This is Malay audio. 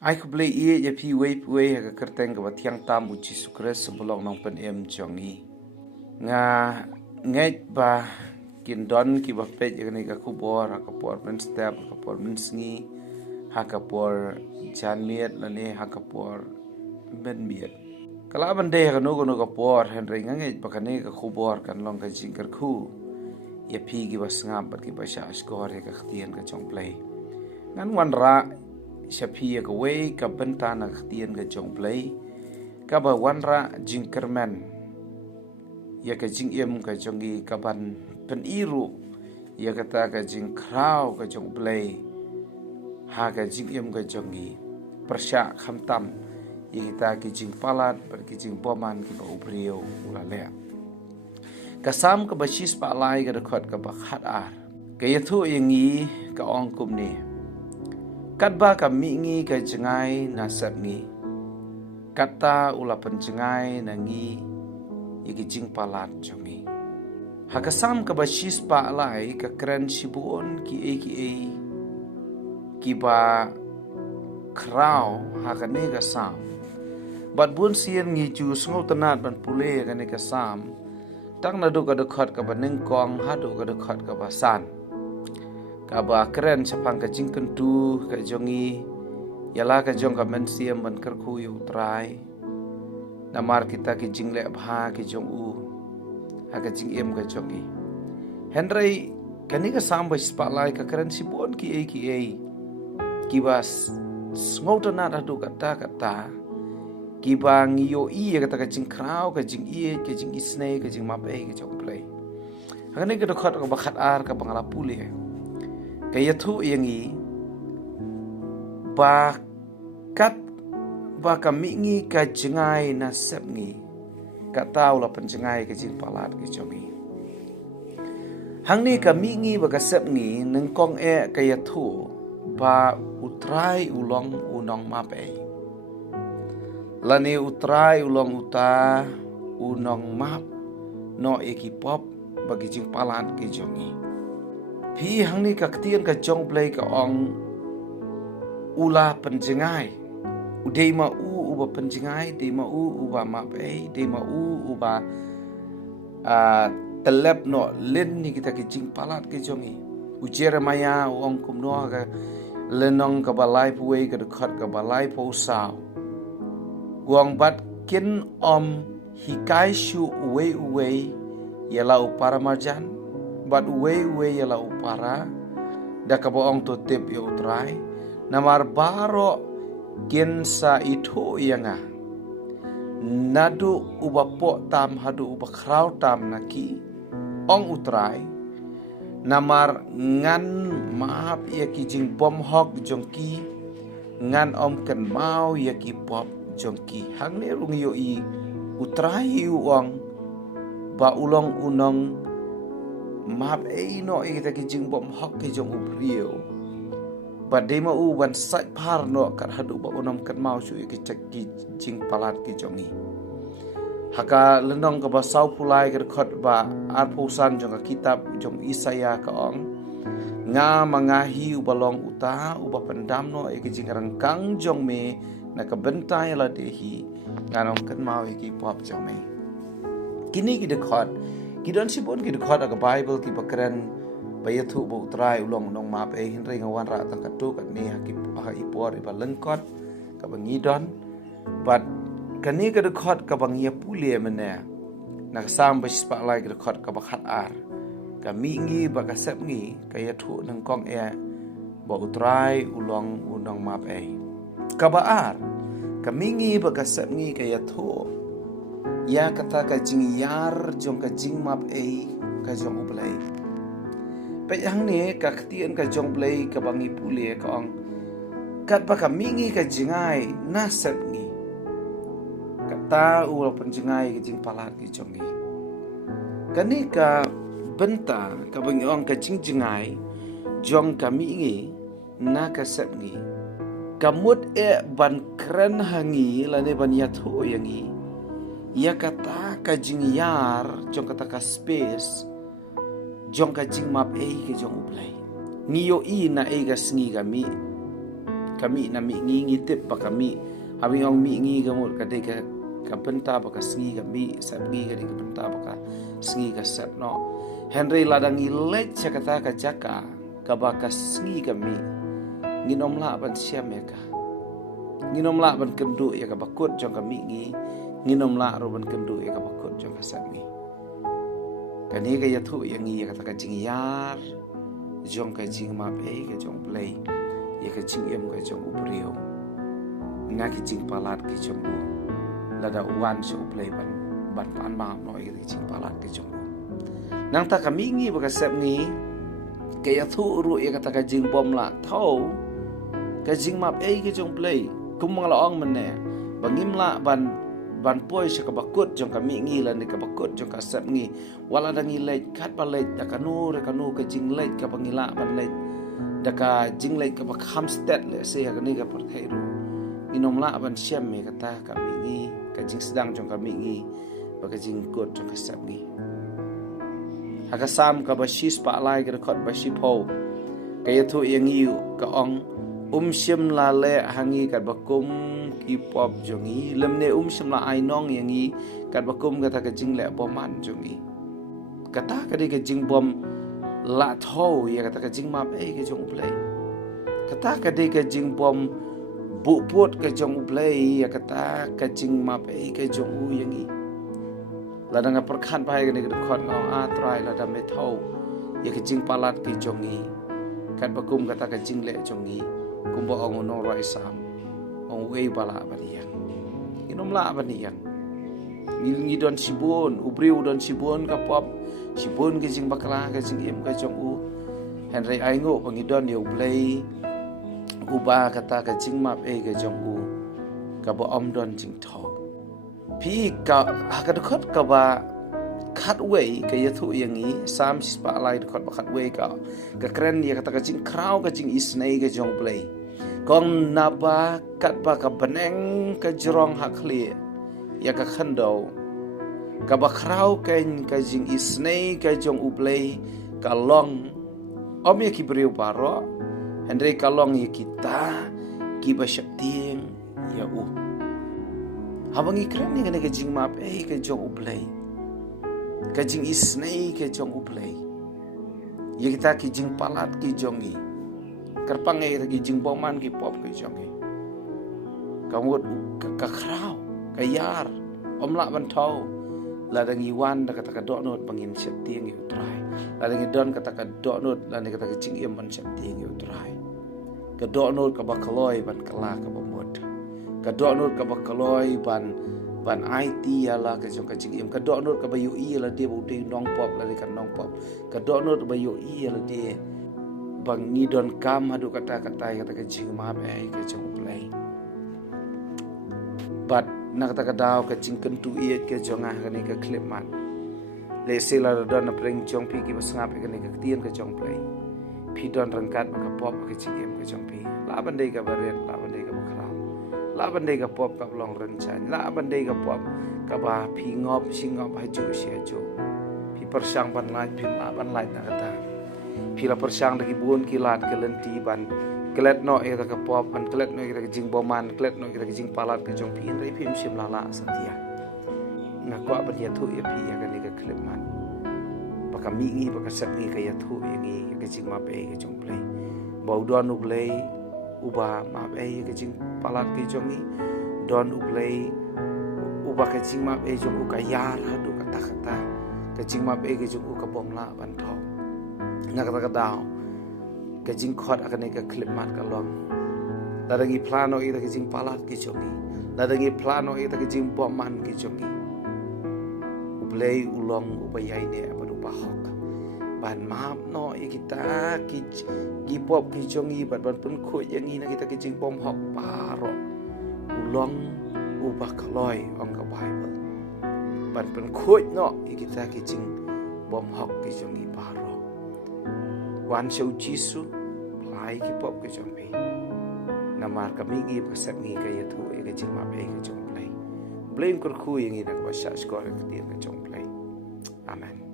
Ai ku blei ie ya pi wei puei ha kerteng ka batiang tam uji sukres sebelong nong pen em jongi nga ngai ba kin don ki ba pe ya ni ka ku bor ha ka por men step ka por men sngi ha ka por jan miet la ne ha ka por ben miet kala ban de ka no ka por hen ring ngai ba ka ne ka ku bor kan long ka jing kar khu ya pi ki ba ngap ba ki ba sha skor ka htien ka chong play ngan wan ra Shapia ka way ka benta na khtien ka jong play ka ba wanra jing kermen ya ka jing em ka jongi ka ban pen iru ya ka ta ka jing kraw ka jong play ha ka jing em ka jongi persya khamtam ya kita ki jing palat ber ki jing boman ki ba ubrio ula le ka sam ka ba shis pa lai ka khot ka ba khat ar ka yathu yangi ka ong kum ni kat ba ka mingi ka jengai na sep ngi kata ula penjengai na ngi yiki jing palat jongi hakasam ka ba shis pa lai ka kren shibun ki ba kraw hakane ka sam bat bun sien ngi ju sngo tanat ban pule ka ne ka sam tang na do ka de khat ka ba neng kong ha do ka de khat ka ba san kaba keren sapang ka jing kentu ka jongi yala ka jong ka men siam ban kar khu yu trai namar kita ki jing le bha ki jong u ha ka jing em ka jongi henry kani ka sam ba spa lai ka keren si bon ki bas ngota na da do kata ki ba ngi yo i ka ta ka jing kraw ka jing i ka jing isne ka jing map ka jong play ha ni ka do khat ka ba khat ar ka bangala pule kaya thu yangi ba kat ba kami ngi ka jengai na sep ngi ka tau la penjengai ka jing palat ki jongi hang ni kami ngi ba ka sep ngi neng kong kaya thu ba utrai ulong unong mape lani utrai ulong uta unong map no eki pop bagi jing palat ki jongi Pi hang ni ka ktien ka jong play ka ong ula penjengai udei ma uba penjengai dei ma uba ma pe dei ma uba telep no len ni kita ki jing palat ki jongi u Jeremaya ong kum no ka lenong ka balai puwe ka dekat ka balai po sao guang bat kin hikai shu uwe yala upara marjan bat uwe yala upara da ka boong to tip yo utrai namar baro kin sa itu yanga nadu uba po tam hadu uba kraw tam naki ong utrai namar ngan maap ya ki jing bom hok jongki ngan ken mau ya ki pop jongki hang ne rung yo i utrai uong ba ulong unong map no kita ki jing bom hok ki jong ubrio ba dema u ban sai par no kat hadu ba unom kat mau su ki cek ki jing palat ki jongi haka lenong ka ba sau pulai ka khot ba ar pusan jong kitab jong Isaya ka ong nga mangahi u balong uta u ba pendam no ki jing rangkang jong me na ka bentai la dehi nganong kat mau ki pop jong me kini ki de khot Kidon si bon ki dekat aga Bible ki bakran bayathu bo utrai ulong nong map hinri ngawan ra ta katu kat ni hakip ha ipor iba lengkot ka bangidon but kani ka dekat ka bangia pulia mena nak sam bas pa lai ka dekat ka bakhat ar ka mingi ba ka sep ngi ka yathu nang kong bo utrai ulong unong map ka baar ka mingi ba ka sep ngi ka yathu ya kata ka jing yar jong ka jing map ka jong ublay pe yang ni ka ktien ka jong blay ka bangi pule ka ong kat ba ka mingi ka jingai na sep ngi kata ul penjengai ka jing palat ki jongi kani ka benta ka bangi ong ka jing jingai jong ka mingi na ka sep ngi kamut ban kren hangi lane ban yatho yangi ia kata ka jing yar jong kata ka space jong ka jing map ke jong uplay niyo i na ga sngi ga mi kami na mi ngi tip pa kami habi ong mi ngi gamot kadai ka benta baka sngi kami sap ngi kadai ka benta baka sngi ka sap no Henry ladangi lech kata ka jaka ka baka sngi kami nginom la ban siam ya ka nginom la ban kendu ya ka bakut jong kami ngi nginom la ro ban kendu ya ka bakut jong ka sap ngi kani ka yathu yang ngi kata ka jing yar jong ka jing ma pe ka jong play ya ka jing em ka jong ubriu na ki jing palat ki jong bu lada uwan so play ban pan ma no ki jing palat ki jong bu nang ta kami ngi ba ka sep ngi ka yathu ru ya kata ka jing bom la thau ka jing ma pe ki jong play kum mang la ong man ne bangim la ban poi se ka bakut jong kami ngi la ni ka bakut jong ka sep ngi wala dangi lej kat ba lej da kanu ka jing lej ka bangila ban lej da ka jing lej ka ba hamstead le se ka ni ka per thairu inom la ban siam me kata kami ngi ka jing sedang jong kami ngi ba ka jing kut jong ka sep ngi haka sam ka ba shis pa lai ka khot ba shi pho ka yathu yang ngi ka ong sim la le hangi kat bakum ki pop jongi lemne sim la ai nong yangi kat bakum kata ka jing le boman jongi kata ka de ka jing bom la tho ya kata ka jing map ka jong play kata ka de ka jing bom bu pot ka jong play ya kata ka jing map ka jong u yangi la dang perkhan pai ka ni ka khot ngong a trai la da me tho ya ka jing palat ki jongi kat bakum kata ka jing le jongi kumba ong no roi sam ong wei bala baniang inom la baniang ngi don sibun ubriu don sibun ka pop sibun ke jing bakla ke jing em ka jong u Henry aingo pangidon yo blai uba kata ka jing map ke jong u ka bo om don jing tho pi ka ka khot ka ba khat wei ka yathu yangi sam spa lai khot ba khat wei ka kren ya kata ka jing krau ka jing isnei ka jong play kong naba kat ba ka beneng ka jrong hakli ya ka khando ka ba krau ken ka jing isnei ka jong uplay ka long om ya ki briu paro Henry ka long ya kita ki ba shapting ya u habang ikran ni ka jing map ka jong uplay ka jing isnei ka jong uplay ya kita ki jing palat ki jongi kerpang ki jing boman ki pop ki jongi kamu ka krau ka yar om la ban thau la dang iwan da kata ka do not bangin setting yu try la dang don kata ka do not la ni kata ka jing em ban setting yu try ka do not ka ba kaloi ban kala ka ba mod ka do not ka ba kaloi ban IT ala ka jong ka jing em ka do not ka ba yu i la de bu de nong pop la ka nong pop ka do not ba yu i la de bang ni don kam hadu kata ka jing ma ka jong play but nak kata ka daw ka jing kentu iet ka jong ka ni ka clip man le sela don na preng jong pi ki basngap ka ni ka tien ka jong play pi don rangkat ka pop ka jing em ka jong pi la ban dei ka baret la ban dei ka bakram la ban dei ka pop ka long ren chan la ban dei ka pop ka ba pi ngop singop ha ju sia ju pi persang ban lai pi ma ban lai na kata pi la persang da ki bun ki lat ke lenti ban kelet no ira ka pop ban kelet no ira ka jing boman kelet no ira ka jing palat ka jong pi ri pi sim la la satia na ko ban ya thu ya pi ya ka ni ka klip man baka mi ngi baka sat ni ka ya thu ya ngi ka jing ma pe ka jong play bau don u play uba ma pe ka jing palat ki jong ni don u play uba ka jing ma pe jong u ka yar hadu kata kata ka jing ma pe ka jong u ka bom la ban tho na kata ka daw ka jing khot akan ka klip man ka long ladangi plano ita ka jing palat ki jongi ladangi plano ita ka jing bom man ki jongi ublay ulong ubayay ne apadu bahok ban map no kita ki pop ki jongi ban pun khoi yang ni na kita ki jing bom hok paro ulong ubah kaloi ong ka bible ban pun khoi no kita ki jing bom hok ki jongi paro wan show jisu plai ki pop ke jong pe namar kami ngi pasat ngi ka yathu e ka jing ma pe ka jong play blame kur khu ngi na ka sa skor ka ti ka jong play amen.